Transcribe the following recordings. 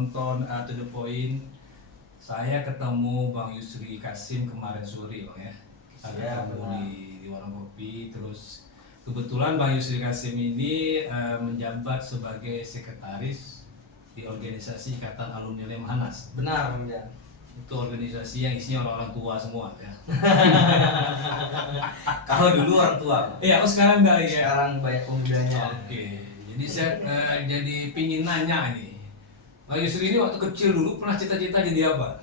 nonton To The Point. Saya ketemu Bang Yusri Kasim kemarin sore, Bang ya. Kita ketemu di warung kopi. Terus kebetulan Bang Yusri Kasim ini menjabat sebagai sekretaris di organisasi Ikatan Alumni Lemhanas. Benar, Bang Jan. Itu organisasi yang isinya orang-orang tua semua ya. Kalau dulu orang tua, Iya, sekarang enggak ya. Sekarang banyak pemudanya. Oke. Jadi saya jadi pingin nanya nih. Bang Yusri ini waktu kecil dulu pernah cita-cita jadi apa?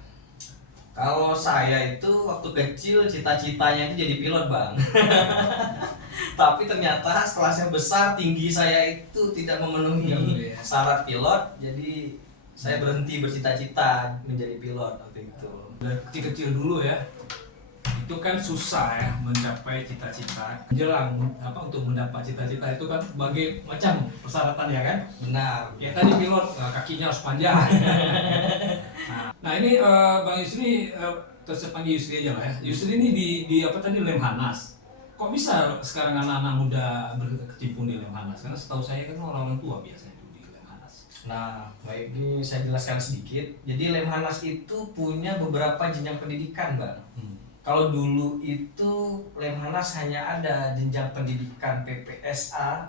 Kalau saya itu waktu kecil cita-citanya itu jadi pilot, Bang. Tapi ternyata setelah saya besar, tinggi saya itu tidak memenuhi syarat pilot, jadi saya berhenti bercita-cita menjadi pilot waktu itu. Dari kecil-kecil dulu ya. Itu kan susah ya mencapai cita-cita. Jelang untuk mendapat cita-cita itu kan berbagai macam persyaratan ya kan? Benar. Ya tadi pilot kakinya harus panjang. Nah ini Bang Yusri, terus panggil Yusri aja lah ya. Yusri ini di apa tadi Lemhanas. Kok bisa sekarang anak-anak muda berkecimpung di Lemhanas? Karena setahu saya kan orang-orang tua biasanya di Lemhanas. Nah, baik, ini saya jelaskan sedikit. Jadi Lemhanas itu punya beberapa jenjang pendidikan, Bang. Kalau dulu itu Lemhanas hanya ada jenjang pendidikan PPSA,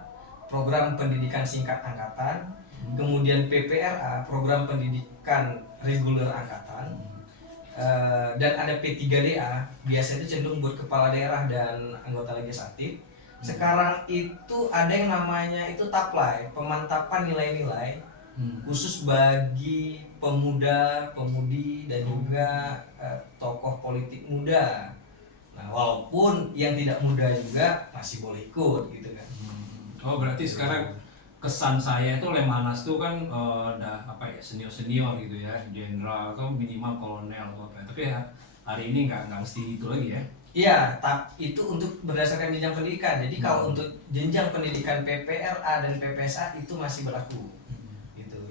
program pendidikan singkat angkatan, kemudian PPRA, program pendidikan reguler angkatan, dan ada P3DA, biasanya itu cenderung buat kepala daerah dan anggota legislatif. Sekarang itu ada yang namanya itu TAPLAI, pemantapan nilai-nilai khusus bagi pemuda, pemudi dan juga tokoh politik muda. Nah, walaupun yang tidak muda juga masih boleh ikut gitu kan. Oh, berarti sekarang kesan saya itu Lemhanas tuh kan udah senior-senior gitu ya, jenderal atau minimal kolonel atau apa. Tapi ya, hari ini nggak mesti itu lagi ya. Iya, itu untuk berdasarkan jenjang pendidikan. Jadi kalau untuk jenjang pendidikan PPRA dan PPSA itu masih berlaku.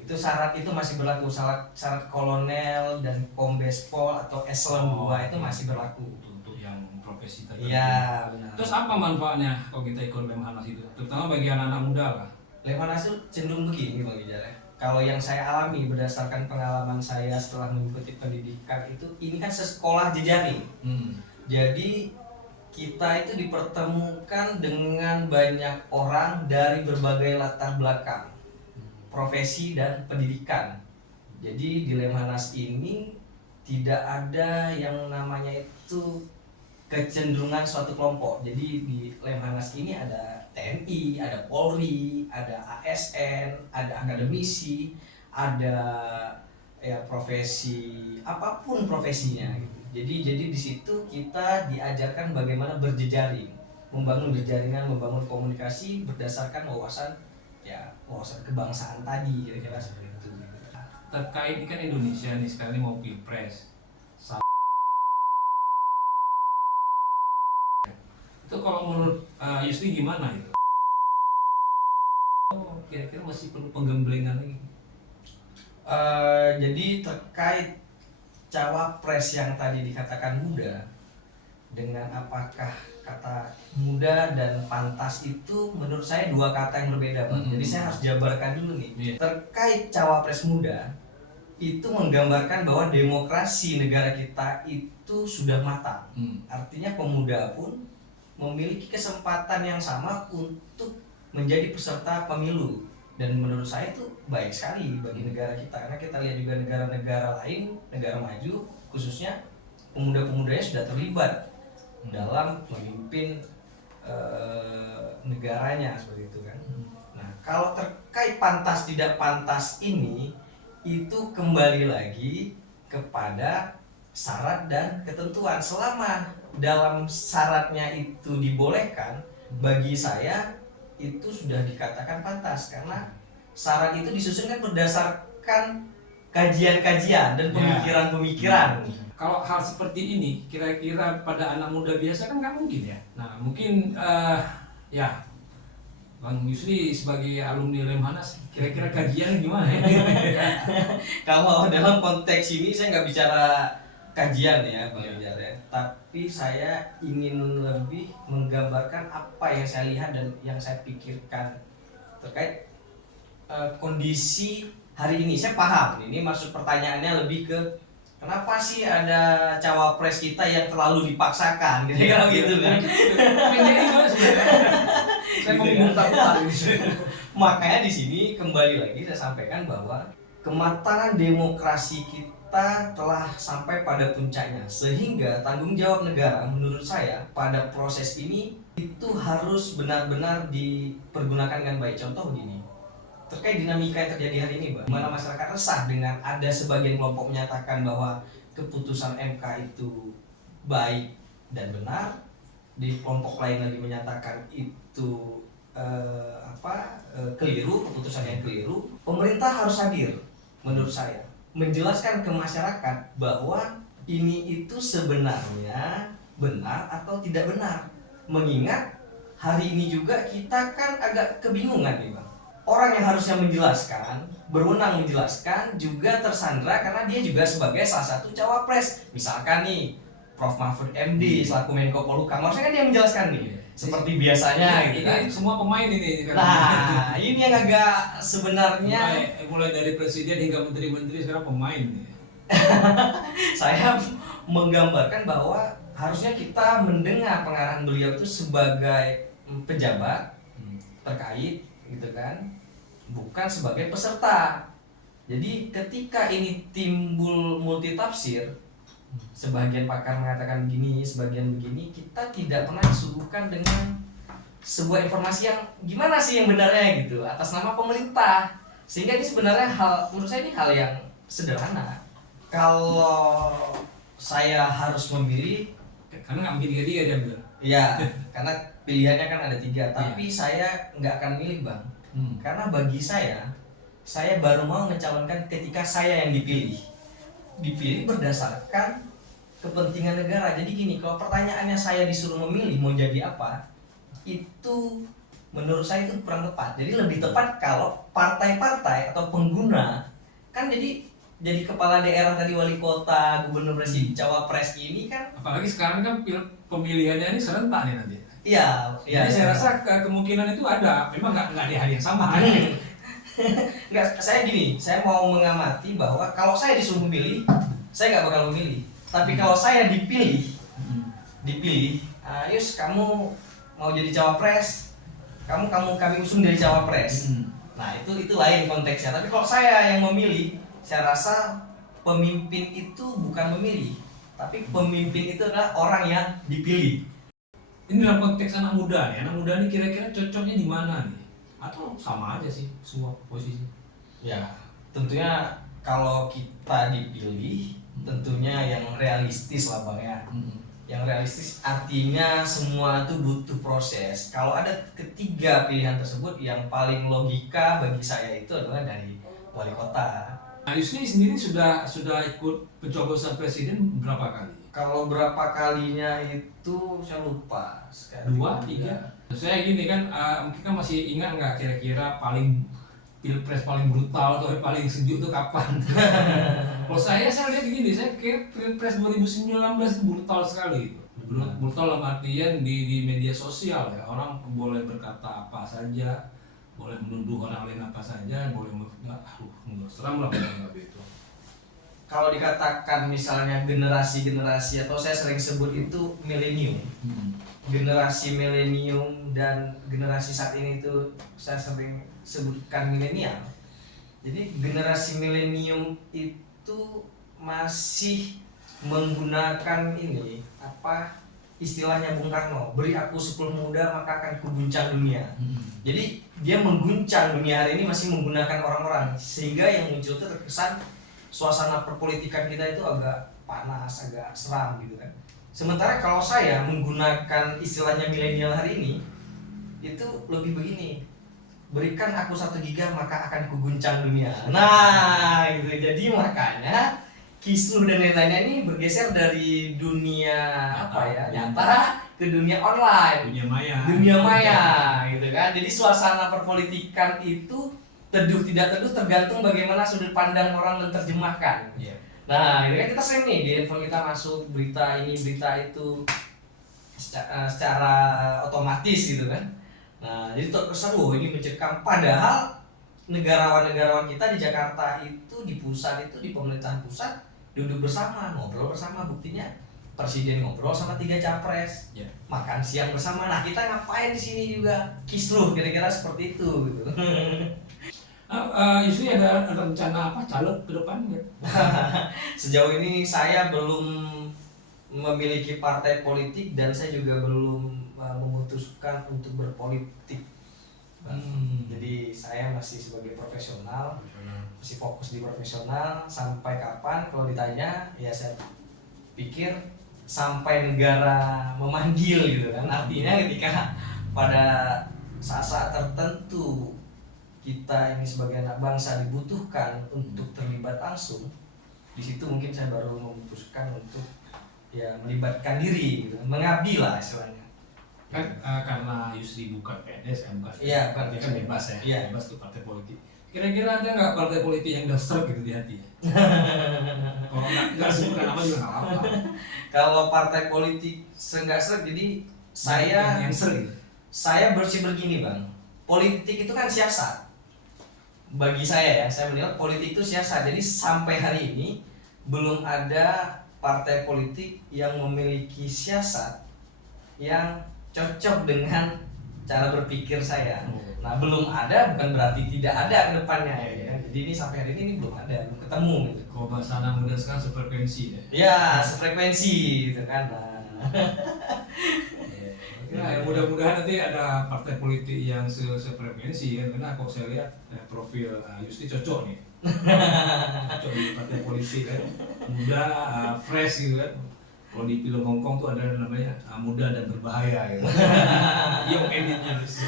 Itu syarat itu masih berlaku, syarat kolonel dan kombes pol atau eselon 2 itu masih berlaku untuk yang profesi tadi. Iya, benar. Terus apa manfaatnya kalau kita ikut Lemhanas itu? Terutama bagi anak-anak muda lah. Lemhanas itu cenderung begini, Bang Ijar ya. Kalau yang saya alami berdasarkan pengalaman saya setelah mengikuti pendidikan itu, ini kan sekolah jejaring. Jadi kita itu dipertemukan dengan banyak orang dari berbagai latar belakang, profesi dan pendidikan. Jadi di Lemhanas ini tidak ada yang namanya itu kecenderungan suatu kelompok. Jadi di Lemhanas ini ada TNI, ada Polri, ada ASN, ada akademisi, ada ya profesi apapun profesinya gitu. Jadi di situ kita diajarkan bagaimana berjejaring, membangun berjaringan, membangun komunikasi berdasarkan wawasan kebangsaan tadi, kira-kira seperti itu. Terkait ini kan Indonesia nih sekarang ini mau pilpres. Itu kalau menurut Yusri gimana itu? Oh, kira-kira masih perlu penggemblengan lagi. Jadi terkait cawapres yang tadi dikatakan muda, dengan apakah kata muda dan pantas itu menurut saya dua kata yang berbeda, Bang. Jadi saya harus jabarkan dulu nih. Terkait cawapres muda itu menggambarkan bahwa demokrasi negara kita itu sudah matang. Artinya pemuda pun memiliki kesempatan yang sama untuk menjadi peserta pemilu. Dan menurut saya itu baik sekali bagi negara kita, karena kita lihat juga negara-negara lain, negara maju khususnya pemuda-pemudanya sudah terlibat dalam memimpin negaranya seperti itu kan. Nah, kalau terkait pantas tidak pantas ini itu kembali lagi kepada syarat dan ketentuan. Selama dalam syaratnya itu dibolehkan, bagi saya itu sudah dikatakan pantas, karena syarat itu disusun kan berdasarkan kajian-kajian dan pemikiran-pemikiran. Kalau hal seperti ini kira-kira pada anak muda biasa kan nggak mungkin ya. Nah mungkin ya Bang Yusri sebagai alumni Lemhanas kira-kira kajian gimana ya? Kalau dalam konteks ini saya nggak bicara kajian ya Bang Ijar ya, tapi saya ingin lebih menggambarkan apa yang saya lihat dan yang saya pikirkan terkait kondisi hari ini saya paham ini maksud pertanyaannya lebih ke kenapa sih ada cawapres kita yang terlalu dipaksakan gitu kan gitu kan. Ini juga sebenarnya. Saya mau Gitu kan. putar-putar ini. Makanya di sini kembali lagi saya sampaikan bahwa kematangan demokrasi kita telah sampai pada puncaknya, sehingga tanggung jawab negara menurut saya pada proses ini itu harus benar-benar dipergunakan dengan baik. Contoh begini, terkait dinamika yang terjadi hari ini, Bang, mana masyarakat resah dengan ada sebagian kelompok menyatakan bahwa keputusan MK itu baik dan benar, di kelompok lain lagi menyatakan itu keliru, keputusan yang keliru. Pemerintah harus hadir menurut saya menjelaskan ke masyarakat bahwa ini itu sebenarnya benar atau tidak benar, mengingat hari ini juga kita kan agak kebingungan nih, Bang. Orang yang harusnya menjelaskan, berwenang menjelaskan juga tersandra karena dia juga sebagai salah satu cawapres. Misalkan nih Prof. Mahfud MD selaku Menko Polhukam, harusnya kan dia menjelaskan nih seperti biasanya gitu kan. Ini semua pemain ini. Nah, ini yang agak sebenarnya mulai dari presiden hingga menteri-menteri sekarang pemain nih. saya menggambarkan bahwa harusnya kita mendengar pengarahan beliau itu sebagai pejabat terkait gitu kan, bukan sebagai peserta. Jadi ketika ini timbul multitafsir, sebagian pakar mengatakan begini, sebagian begini, kita tidak pernah disuguhkan dengan sebuah informasi yang gimana sih yang benarnya gitu atas nama pemerintah. Sehingga ini sebenarnya menurut saya ini hal yang sederhana. Kalau saya harus memilih, Karena nggak mungkin tiga dia bilang. ya karena pilihannya kan ada 3, tapi saya nggak akan milih, Bang. Karena bagi saya baru mau mencalonkan ketika saya yang dipilih berdasarkan kepentingan negara. Jadi gini, kalau pertanyaannya saya disuruh memilih mau jadi apa, itu menurut saya itu kurang tepat. Jadi lebih tepat kalau partai-partai atau pengguna kan jadi kepala daerah tadi, wali kota, gubernur, presiden, cawapres ini kan. Apalagi sekarang kan pemilihannya ini serentak nih nanti. Iya. Jadi saya rasa kemungkinan itu ada. Memang nggak di hari yang sama. Enggak, saya mau mengamati bahwa kalau saya disuruh memilih, saya nggak bakal memilih. Tapi kalau saya dipilih, Yus kamu mau jadi cawapres, kami usung jadi cawapres. Nah itu lain konteksnya. Tapi kalau saya yang memilih, saya rasa pemimpin itu bukan memilih, tapi pemimpin itu adalah orang yang dipilih. Ini dalam konteks anak muda nih. Anak muda ini kira-kira cocoknya di mana nih? Atau sama aja sih semua posisi? Ya, tentunya kalau kita dipilih, tentunya yang realistis lah, Bang ya. Yang realistis artinya semua itu butuh proses. Kalau ada ketiga pilihan tersebut, yang paling logika bagi saya itu adalah dari wali kota. Nah, Yusni sendiri sudah ikut pencoblosan presiden berapa kali? Kalau berapa kalinya itu saya lupa. Sekali 2, 3. Saya gini kan, mungkin kan masih ingat nggak kira-kira paling pilpres paling brutal atau paling sejuk itu kapan? Kalau saya lihat gini, saya kira pilpres 2019 itu brutal sekali. Brutal dalam artian di media sosial ya, orang boleh berkata apa saja, boleh menuduh orang lain apa saja, boleh seram lah itu. Kalau dikatakan misalnya generasi-generasi, atau saya sering sebut itu milenium, generasi milenium dan generasi saat ini itu saya sering sebutkan milenial. Jadi generasi milenium itu masih menggunakan ini istilahnya Bung Karno, beri aku 10 muda maka akan kuguncang dunia. Jadi dia mengguncang dunia hari ini masih menggunakan orang-orang, sehingga yang muncul itu terkesan suasana perpolitikan kita itu agak panas, agak seram gitu kan. Sementara kalau saya menggunakan istilahnya milenial hari ini, itu lebih begini, berikan aku 1 giga maka akan kuguncang dunia. Nah gitu. Jadi makanya kisruh dan lain-lainnya ini bergeser dari dunia nyata ke dunia online, dunia maya gitu kan. Jadi suasana perpolitikan itu teduh tidak teduh tergantung bagaimana sudut pandang orang menerjemahkan. Nah ini kan kita sering nih di handphone kita masuk berita ini berita itu secara otomatis gitu kan. Nah jadi terkesan ini mencekam, padahal negarawan-negarawan kita di Jakarta itu, di pusat itu, di pemerintahan pusat duduk bersama, ngobrol bersama, buktinya presiden ngobrol sama 3 capres, makan siang bersama. Nah kita ngapain di sini juga, kisruh kira-kira seperti itu gitu. Yusri ada rencana apa calon ke depan nggak? Sejauh ini saya belum memiliki partai politik dan saya juga belum memutuskan untuk berpolitik. Jadi saya masih sebagai profesional, masih fokus di profesional. Sampai kapan kalau ditanya, ya saya pikir sampai negara memanggil gitu kan. Artinya ketika pada saat-saat tertentu kita ini sebagai anak bangsa dibutuhkan untuk terlibat langsung, di situ mungkin saya baru memutuskan untuk ya melibatkan diri gitu, mengabdi lah istilahnya. Kan karena Yusri bukan PNS kan, bukan? Iya, bukan. Dia kan bebas ya, Iya. bebas tuh partai politik. Kira-kira ada nggak partai politik yang udah serg gitu di hati? Kalau nggak sebutkan nama juga nggak apa-apa. Kalau partai politik nggak serg, jadi saya yang serg gitu. Saya begini bang, politik itu kan siasat. Bagi saya ya, saya menilai politik itu siasat. Jadi sampai hari ini belum ada partai politik yang memiliki siasat yang cocok dengan cara berpikir saya. Nah belum ada bukan berarti tidak ada ke depannya ya. Jadi ini sampai hari ini belum ada, belum ketemu gitu. Kalau bahasa anak muda sekarang sefrekuensi ya. Ya sefrekuensi gitu kan. Ya, mudah-mudahan nanti ada partai politik yang sefrekuensi kan, karena kalau saya lihat profil Yusri cocok nih. Cocok di partai politik kan, muda, fresh gitu kan. Kalau di film Hongkong tuh ada namanya muda dan berbahaya gitu. Young and dangerous.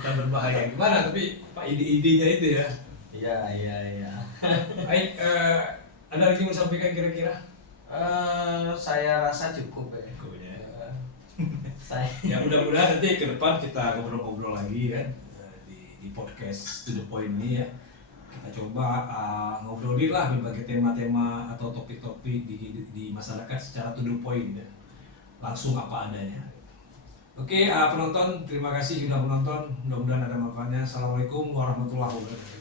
Bukan berbahaya gimana, tapi Pak ide-idenya itu ya. Iya. Baik, ada lagi mau sampaikan kira-kira? Saya rasa cukup ya. Ya mudah-mudahan nanti ke depan kita ngobrol-ngobrol lagi kan di podcast To The Point ini ya. Kita coba ngobrolin lah berbagai tema-tema atau topik-topik di masyarakat secara to the point ya. Langsung apa adanya. Oke, penonton terima kasih sudah menonton. Mudah-mudahan ada manfaatnya. Assalamualaikum warahmatullahi wabarakatuh.